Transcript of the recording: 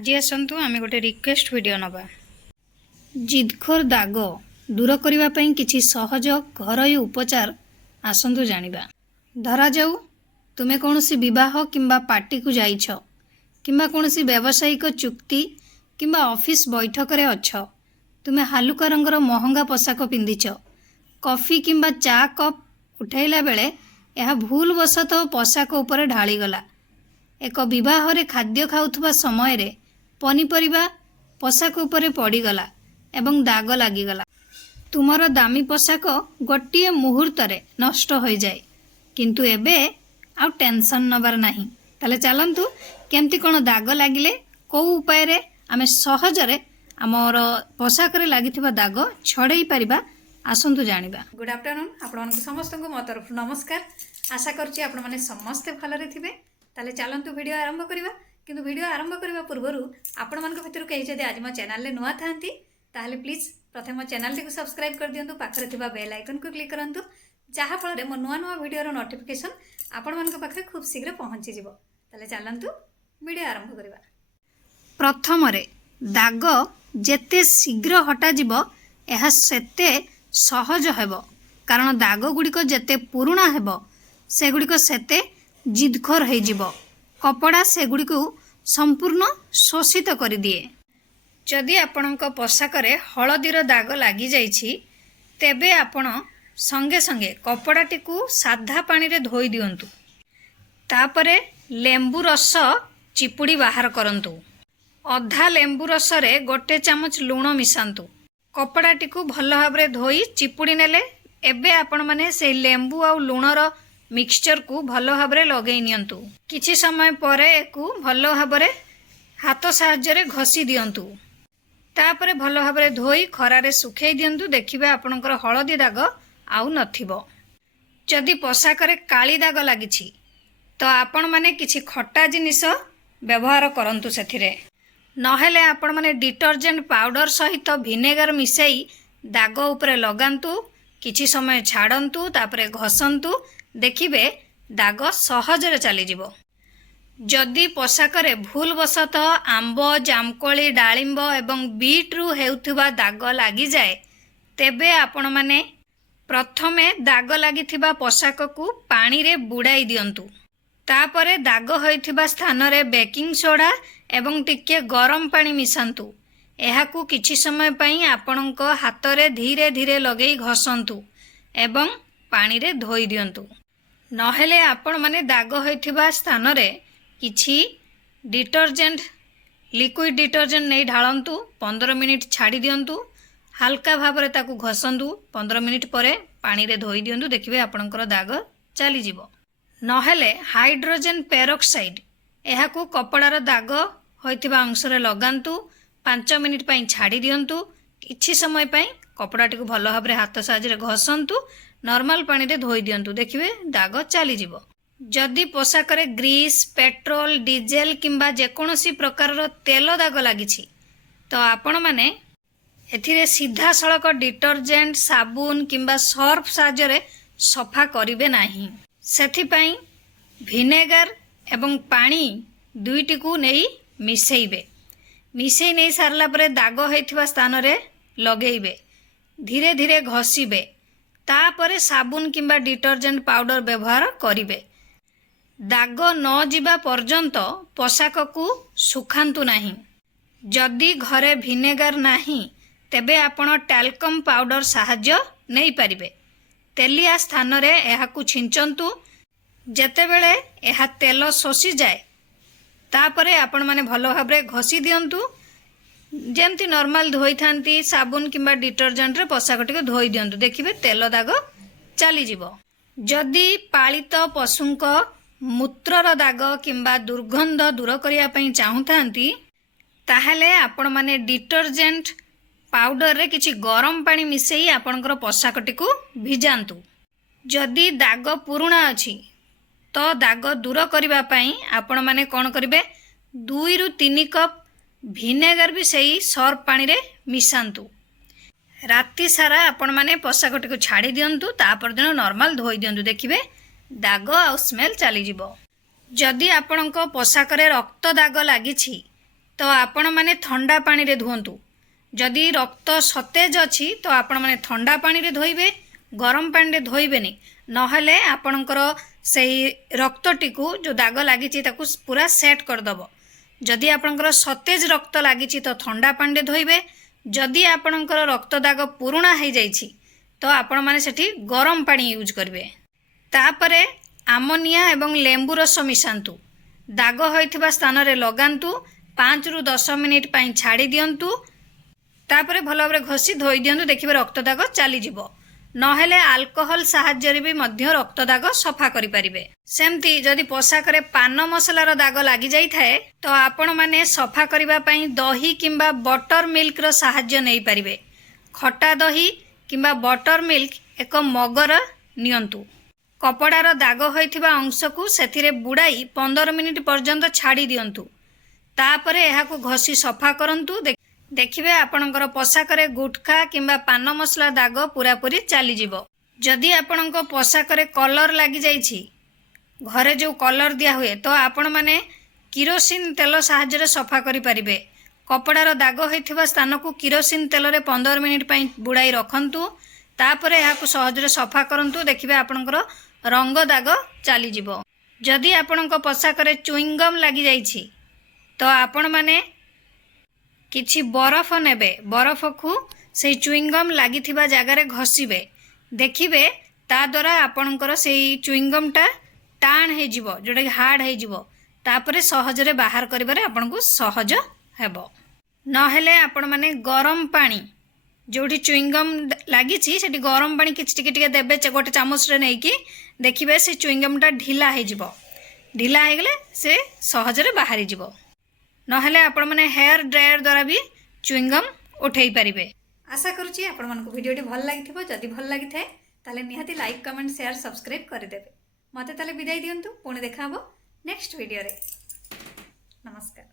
आज आसतु आम गोटे रिक्वेस्ट वीडियो नवा जिदखोर दाग दूर करने किसी सहज घरोई उपचार आसतु जानिबा। धरा जाऊ तुमे कौनसी विवाह किंबा पार्टी को जाइछ किंबा कौनसी व्यावसायिक चुक्ति किंबा ऑफिस बैठक रे अछ। तुमे हालुका रंगर महंगा पोशाक पिंधिछ। कॉफी किंबा चा कप उठाइला बेले यह भूल वशतः पोशाक उपर ढालीगला। एक विवाह रे खाद्य खाउथबा समय रे पनीपरिबा पोशाक उपरे पड़ीगला एवं दाग लागिगला। तुमर दामी पोशाक गोटे मुहूर्त रे नष्ट हो जाए किंतु एबे आउ टेंशन नबार नाही। ताले चलंतु केमती कोन दाग लागिले को उपाय रे आमे सहजरे आमर पोशाक रे लागिथिबा दाग छड़ेई परिबा आसंतु जानिबा। गुड आफ्टरनून आपण समस्त को मो तरफ नमस्कार। आशा करछि आपण माने समस्त भलरे थिबे। ताले चलंतु वीडियो आरंभ करिबा। किंतु वीडियो आरंभ करबा पूर्वरु आपण मानक भितर कहि जदि आज मो चैनल ले नुआ थांती ताहले प्लीज प्रथम मो चैनल को सब्सक्राइब कर दियंतु। पाखरे थिबा बेल आइकन को क्लिक करंतु जहा फल मो नुआ नुआ वीडियो रो नोटिफिकेशन आपण मानक पाखरे खूब शीघ्र पहुंची जिवो। ताले चलंतु वीडियो आरंभ करिबा। प्रथम रे दाग जेते शीघ्र हटा जिवो एहा सेते सहज हेबो। कारण दाग गुड़िक जेते पुराणा हेबो से गुड़िक सेते जिदखोर हो जिवो। कपड़ा से गुड़िक संपूर्ण शोषित कर दिए। जदि आपणक पोशाक रे हलदीर दाग लगी जाइछि तेबे आपण संगे संगे कपड़ाटी को साधा पानी रे धोई दियंतु। तापरे लेंबू रस चिपुड़ी बाहर करंतु। अधा लेंबू रस रे गोटे चामच लूण मिसांतु। कपड़ाटी को भल भाव धोई चिपुड़ी नेले एबे आपण माने से लेंबू आ लूणर मिक्सचर को भल भाव लगे नियंतु। किछि समय परे एको भल भाव हाथ साहाय्य घसी दियंतु। तापरे भल भाव धोई खरारे सुखाई दियंतु। देखिबे आपणकर हलदी दाग आउ नथिबो। जदि पोशाक रे काली दाग लागिछि तो आपण माने किछि खट्टा जिनिस व्यवहार करंतु। सेथिरे नहेले आपण माने डिटर्जेंट पाउडर सहित विनेगर मिसई दाग उपरे लगांतु। किछि समय छाड़ंतु तापरे घसंतु। देखिबे दाग सहजरे चली जिवो। जदि पोशाक रे भूल वशतः आंब जामकोली डालिंब एवं बीट रु हेउथिबा दाग लागि जाए तेबे आपण माने प्रथमे दाग लागिथिबा पोशाक को पानी रे बुड़ाई दियंतु। तापरे दाग होइथिबा स्थान रे बेकिंग सोडा एवं टिके गरम पानी मिसांतु। एहाकू किछि समय पई आपणक हाथ रे धीरे धीरे लगेई घसंतु एवं पानी रे धोई दियंतु। नहेले आपण माने दाग होइथिबा स्थान रे किछि डिटर्जेंट लिक्विड डिटर्जेंट नहीं ढालंतु। 15 मिनिट छाड़ी दियंतु। हल्का भाव रे ताकू घसंतु। 15 मिनिट परे पानी रे धोई दियंतु। देखिबे आपणकर दाग चली जिवो। नहेले हाइड्रोजन पेरोक्साइड एहाकू कपड़ार दाग होइथिबा अंश रे लगांतु। 5 मिनिट पई छाड़ी दियंतु। किछि समय पई कपड़ाटी को भल भाव रे हाथ साहाय्य घसंतु। नॉर्मल पानी रे धोई दियंतु। देखिबे दाग चली जिवो। जदि पोशाक रे ग्रीस पेट्रोल डीजेल किंबा जेकोनोसी प्रकार रो तेल दाग लागिछि तो आपण माने एथिरे सीधा सड़क डिटर्जेंट साबुन किंबा सर्फ साहाय्य सफा करिवे नाही। सेथि पई विनेगर एवं पानी दुईटी को नहीं मिसेइबे। मिसेई नहीं सारला परे दाग होइथिबा स्थान रे लगेइबे। धीरे धीरे घसीबे। तापरे साबुन किंबा डिटर्जेंट पाउडर व्यवहार करिवे। दाग न जिबा पर्यंत पोशाक को सुखांतु नाही। जदि घरे विनेगर नाही तेबे आपण टैल्कम पाउडर साहाय्य नहीं पारिबे। तेलिया स्थान रे एहाकू छिंचंतु। जेतेबेले एहा तेल शोषी जाए तापरे आपण माने भल भाबरे घसी दियंतु। जेमती नॉर्मल धोई थांती साबुन किंबा डिटर्जेंट रे पोशाक टिके धोई दियंतु। देखिबे तेल दाग चली जिवो। जदि पालित पशुंक मूत्रर दाग किंबा दुर्गंध दूर करिया पई चाहुथांती ताहले आपण माने डिटर्जेंट पाउडर रे किछि गरम पानी मिसेई आपणकर पोशाक टिकु भिजांतु। जदि दाग पुराणा अछि तो दाग दूर करिबा पई आपण माने कोन करिवे 2 रु 3 कप विनेगर भी सही सर्फ पानी रे मिसांतु। राति सारा आपण माने पोशाक टिकु छाड़ी दियंतु। तापर दिन नॉर्मल धोई दियंतु। देखिबे दाग आ स्मेल चली जिवो। जदि आपणक पोशाक रे रक्त दाग लागिछि तो आपण माने ठंडा पानी रे धुवंतु। जदि रक्त सतेज अच्छी तो आपण माने ठंडा पानी रे धोइबे, गरम पानी रे धोइबेनी, नहले आपणकर सेही रक्तटीकू जो दाग लागिची ताकू पूरा सेट करदब। जदि आपणकर सतेज रक्त लागिची तो ठंडा पानी रे धोइबे, जदि आपणकर रक्त दाग पुराणा हो जाइछि तो आपण माने सेठी गरम पानी यूज करिवे। तापरे आमोनिया एवं लेंबू रस मिसांतु, दाग होइथिबा स्थान रे लगांतु, 5 रु 10 मिनिट पई छाड़ी दियंतु, तापरे भल भाबरे घसी धोई दियंतु, देखिबे रक्त दाग चली जिवो। नहेले अल्कोहल साहाय्य रे भी मध्य रक्त दाग सफा करि परिबे। सेमती जदि पोशाक रे पान मसलार दाग लागि जाई थाए तो आपण माने सफा करिबा पई दही किंबा बटर मिल्क रो साहाय्य नै परिबे। खटा दही किंबा बटर मिल्क एक मगर नियंतु, कपड़ार दाग होइथिबा अंश को सेथिरे बुड़ाई 15 मिनिट पर्यंत छाड़ी दियंतु, तापरे एहाकू घसी सफा करंतु। देखिबे आपणकर पोशाक रे गुटखा किंबा पान मसला दाग पूरा पूरी चली जिवो। जदि आपणको पोशाक रे कलर लागि जाइछि, घरे जो कलर दिया हुए तो आपण माने किरोसिन तेल साहाय्य रे सफा करि परिबे। कपड़ार दाग होइथिबा स्थान को किरोसिन तेल रे 15 मिनिट पई बुड़ाई रखंतु, तापरे एहाकू सहज रे सफा करंतु। देखिबे आपणकर रंग दाग चली जिवो। जदि आपणको पोशाक रे चुइंगम लागि जाइछि तो आपण माने किछि बरफ नेबे, बरफ को से चुइंगम लागि थिबा जगह रे घसीबे, देखिबे ता द्वारा आपणकर से चुइंगमटा टाण हे जिवो, जोटा हार्ड हे जिवो, तापरे सहज रे बाहर करिबारे आपणको सहज हेबो। नहेले आपण माने गरम पानी जोठी चुइंगम लागिछि सेठी गरम पानी किछि टिके टिके देबे, गोटे चामच रे नै कि देखिबे से चुइंगमटा ढिला हे जिवो, ढिला हे गेले से सहज रे बाहरी जिवो। नहेले आपण माने हेयर ड्रायर द्वारा भी चुइंगम उठेई परिबे। आशा करूची आपण मानको वीडियोटी भल लागिथिबो। जदि भल लागिथे ताले निहाती लाइक कमेंट शेयर सब्सक्राइब कर देबे। मते ताले विदाई दियंतु, पुणी देखा हबो नेक्स्ट वीडियो रे। नमस्कार।